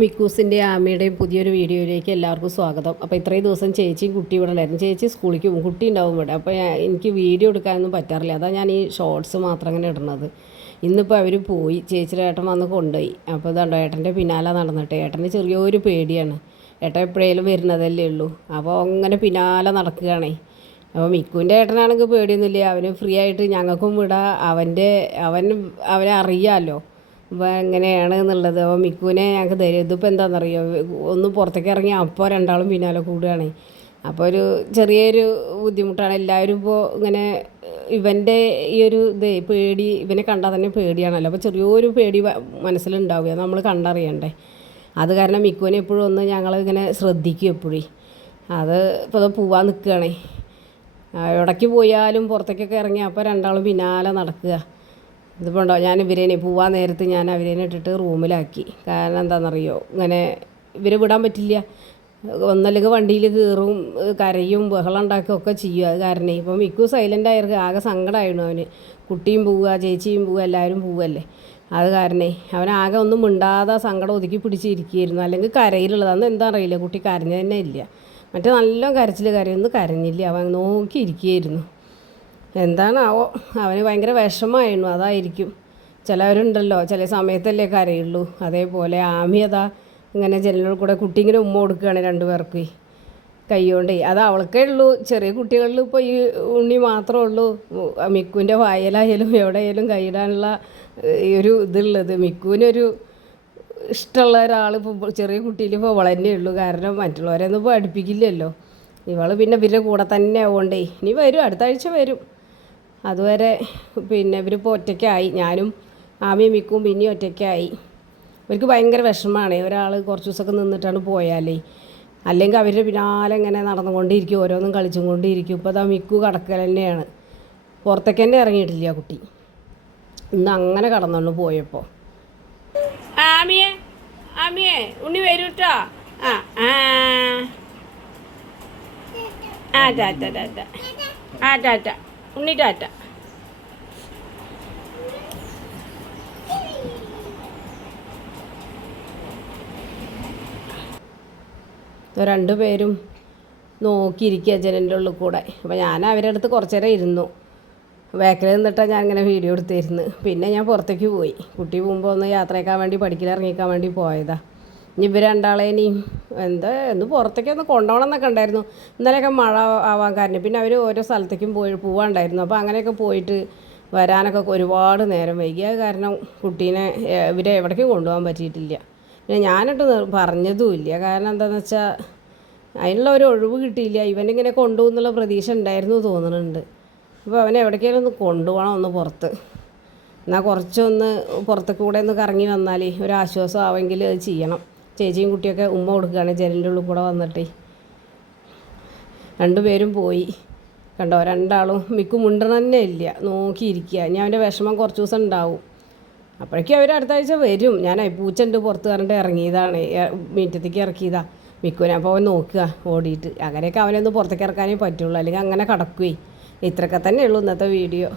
മിക്കൂസിന്റെ ആമയുടെയും പുതിയൊരു വീഡിയോയിലേക്ക് എല്ലാവർക്കും സ്വാഗതം. അപ്പോൾ ഇത്രയും ദിവസം ചേച്ചി കുട്ടി ഇവിടെ ഉണ്ടായിരുന്നു. ചേച്ചി സ്കൂളിലേക്ക് പോകും. കുട്ടി ഉണ്ടാവും ഇവിടെ. അപ്പോൾ എനിക്ക് വീഡിയോ എടുക്കാനൊന്നും പറ്റാറില്ല. അതാണ് ഞാൻ ഈ ഷോർട്സ് മാത്രം ഇങ്ങനെ ഇടുന്നത്. ഇന്നിപ്പോൾ അവർ പോയി. ചേച്ചിയുടെ ഏട്ടൻ വന്ന് കൊണ്ടുപോയി. അപ്പോൾ ഇതുണ്ടോ ഏട്ടന്റെ പിന്നാലെ നടന്നിട്ട്. ഏട്ടന് ചെറിയൊരു പേടിയാണ്. ഏട്ടൻ എപ്പോഴേലും വരുന്നതല്ലേ ഉള്ളൂ. അപ്പോൾ അങ്ങനെ പിന്നാലെ നടക്കുകയാണേ. അപ്പോൾ മിക്കുവിന്റെ ഏട്ടനാണെങ്കിൽ പേടിയൊന്നുമില്ല. അവന് ഫ്രീ ആയിട്ട് ഞങ്ങൾക്കും വിടാം. അവന്റെ അവൻ അവനെ അറിയാമല്ലോ. അപ്പോൾ എങ്ങനെയാണ് എന്നുള്ളത്? അപ്പോൾ മിക്കുവിനെ ഞങ്ങൾക്ക് തരും. ഇതിപ്പോൾ എന്താണെന്നറിയോ ഒന്ന് പുറത്തേക്ക് ഇറങ്ങി അപ്പോൾ രണ്ടാളും പിന്നാലെ കൂടുകയാണ് അപ്പോൾ ഒരു ചെറിയൊരു ബുദ്ധിമുട്ടാണ്. എല്ലാവരും ഇപ്പോൾ ഇങ്ങനെ ഇവന്റെ ഈ ഒരു ഇത് പേടി ഇവനെ കണ്ടാൽ തന്നെ പേടിയാണല്ലോ. അപ്പോൾ ചെറിയൊരു പേടി മനസ്സിലുണ്ടാവുക നമ്മൾ കണ്ടറിയണ്ടേ. അത് കാരണം മിക്കുവിനെ എപ്പോഴും ഒന്ന് ഞങ്ങൾ ഇങ്ങനെ ശ്രദ്ധിക്കും എപ്പോഴും. അത് ഇപ്പോൾ പോവാൻ നിൽക്കുകയാണേ ഇടയ്ക്ക് പോയാലും പുറത്തേക്കൊക്കെ ഇറങ്ങി അപ്പോൾ രണ്ടാളും പിന്നാലെ നടക്കുക. ഇതിപ്പോൾ ഉണ്ടോ ഞാൻ ഇവരേനെ പോവാൻ നേരത്ത് ഞാൻ അവരേനെ ഇട്ടിട്ട് റൂമിലാക്കി. കാരണം എന്താണെന്നറിയോ? ഇങ്ങനെ ഇവരെ വിടാൻ പറ്റില്ല. ഒന്നല്ലെങ്കിൽ വണ്ടിയിൽ കയറും കരയും ബഹളം ഉണ്ടാക്കുകയും ഒക്കെ ചെയ്യും. അത് കാരണം ഇപ്പം മിക്കു സൈലന്റ് ആയിരിക്കും ആകെ സങ്കടമായിരുന്നു അവന്. കുട്ടിയും പോവുക ചേച്ചിയും പോവുക എല്ലാവരും പോവുകയല്ലേ? അത് കാരണേ അവനാകെ ഒന്നും മിണ്ടാതെ സങ്കടം ഒതുക്കി പിടിച്ചിരിക്കുകയായിരുന്നു. അല്ലെങ്കിൽ കരയിലുള്ളത്. അന്ന് എന്താ അറിയില്ല. കുട്ടി കരഞ്ഞു തന്നെ ഇല്ല. മറ്റേ നല്ല കരച്ചിൽ കരയൊന്നും കരഞ്ഞില്ല. അവൻ നോക്കിയിരിക്കുകയായിരുന്നു. എന്താണാവോ? അവന് ഭയങ്കര വിഷമമായിരുന്നു അതായിരിക്കും. ചിലവരുണ്ടല്ലോ ചില സമയത്തല്ലേ കരയുള്ളൂ. അതേപോലെ ആമിയതാ ഇങ്ങനെ ജനലിൽ കൂടെ കുട്ടി ഇങ്ങനെ ഉമ്മ കൊടുക്കുകയാണ് രണ്ടു പേർക്ക്. കൈകൊണ്ടേ അത് അവൾക്കേ ഉള്ളൂ. ചെറിയ കുട്ടികളിൽ ഇപ്പോൾ ഈ ഉണ്ണി മാത്രമേ ഉള്ളൂ. മിക്കുവിന്റെ വായലായാലും എവിടെയായാലും കൈയിടാനുള്ള ഒരു ഇതുള്ളത്. മിക്കുവിനൊരു ഇഷ്ടമുള്ള ഒരാൾ ഇപ്പോൾ ചെറിയ കുട്ടിയിൽ ഇപ്പോൾ വളരേ ഉള്ളൂ. കാരണം മറ്റുള്ളവരെയൊന്നും ഇപ്പോൾ അടുപ്പിക്കില്ലല്ലോ ഇവൾ പിന്നെ ഇവരുടെ കൂടെ തന്നെ ആവുകൊണ്ടേ ഇനി വരും അടുത്ത ആഴ്ച വരും. അതുവരെ പിന്നെ ഇവരിപ്പോൾ ഒറ്റയ്ക്കായി. ഞാനും ആമിയും മിക്കും പിന്നെയും ഒറ്റയ്ക്കായി. ഇവർക്ക് ഭയങ്കര വിഷമമാണ് ഒരാൾ കുറച്ച് ദിവസമൊക്കെ നിന്നിട്ടാണ് പോയാലേ. അല്ലെങ്കിൽ അവരുടെ പിന്നാലെ ഇങ്ങനെ നടന്നുകൊണ്ടിരിക്കും. ഓരോന്നും കളിച്ചും കൊണ്ടിരിക്കും. ഇപ്പോൾ അതാ മിക്കു കടക്കൽ തന്നെയാണ് പുറത്തേക്ക് തന്നെ ഇറങ്ങിയിട്ടില്ല കുട്ടി. ഇന്ന് അങ്ങനെ കടന്നുകൊണ്ട് പോയപ്പോൾ ഉണ്ണി വരൂട്ടോ ആ ആ. ആ ടാറ്റ ടാറ്റ ആ ടാറ്റ ഉണ്ണി ടാറ്റ. രണ്ടുപേരും നോക്കിയിരിക്കുക ജനലിന്റെ ഉള്ളിൽ കൂടെ. അപ്പോൾ ഞാൻ അവരുടെ അടുത്ത് കുറച്ച് നേരം ഇരുന്നു. ബാക്കിൽ നിന്നിട്ടാണ് ഞാൻ ഇങ്ങനെ വീഡിയോ എടുത്തിരുന്നു പിന്നെ ഞാൻ പുറത്തേക്ക് പോയി. കുട്ടി പോകുമ്പോൾ ഒന്ന് യാത്രയാക്കാൻ വേണ്ടി പഠിക്കലിറങ്ങിക്കാൻ വേണ്ടി പോയതാ. ഇനി ഇവർ ഇനി എന്താ ഒന്ന് പുറത്തേക്ക് ഒന്ന് കൊണ്ടുപോകണം എന്നൊക്കെ ഉണ്ടായിരുന്നു. ഇന്നലെയൊക്കെ മഴ ആവാൻ കാരണം. പിന്നെ അവർ ഓരോ സ്ഥലത്തേക്കും പോയി പോവാണ്ടായിരുന്നു. അപ്പോൾ അങ്ങനെയൊക്കെ പോയിട്ട് വരാനൊക്കെ ഒരുപാട് നേരം വൈകിയ കാരണം കുട്ടീനെ ഇവരെ എവിടേക്കും കൊണ്ടുപോകാൻ പറ്റിയിട്ടില്ല. പിന്നെ ഞാനിട്ട് പറഞ്ഞതുമില്ല. കാരണം എന്താണെന്ന് വെച്ചാൽ അതിനുള്ള ഒരു ഒഴിവ് കിട്ടിയില്ല. ഇവനിങ്ങനെ കൊണ്ടുപോകുന്നുള്ള പ്രതീക്ഷ ഉണ്ടായിരുന്നു തോന്നുന്നുണ്ട്. അപ്പോൾ അവനെ എവിടേക്കെങ്കിലും ഒന്ന് കൊണ്ടുപോകണം ഒന്ന് പുറത്ത്. എന്നാൽ കുറച്ചൊന്ന് പുറത്ത് കൂടെ ഒന്ന് കറങ്ങി വന്നാൽ ഒരു ആശ്വാസം ആവെങ്കിൽ അത് ചെയ്യണം. ചേച്ചിയും കുട്ടിയൊക്കെ ഉമ്മ കൊടുക്കുകയാണ്. ജനലിന്റെ ഉള്ളിൽ കൂടെ വന്നിട്ട്. രണ്ടുപേരും പോയി. കണ്ടോ രണ്ടാളും മിക്കു മുണ്ടണ തന്നെ ഇല്ല. നോക്കിയിരിക്കുക. ഇനി അവന്റെ വിഷമം കുറച്ച് ദിവസം ഉണ്ടാവും. അപ്പോഴേക്കും അവർ അടുത്ത ആഴ്ച വരും. ഞാൻ പൂച്ചുണ്ട് പുറത്ത് പറഞ്ഞിട്ട് ഇറങ്ങിയതാണ്. മീറ്റത്തേക്ക് ഇറക്കിയതാ. മിക്കുവിനെ അപ്പോൾ അവൻ നോക്കുക ഓടിയിട്ട്. അങ്ങനെയൊക്കെ അവനൊന്ന് പുറത്തേക്ക് ഇറക്കാനേ പറ്റുള്ളൂ. അല്ലെങ്കിൽ അങ്ങനെ കിടക്കുകയും ഇത്രയൊക്കെ തന്നെ ഉള്ളൂ ഇന്നത്തെ വീഡിയോ.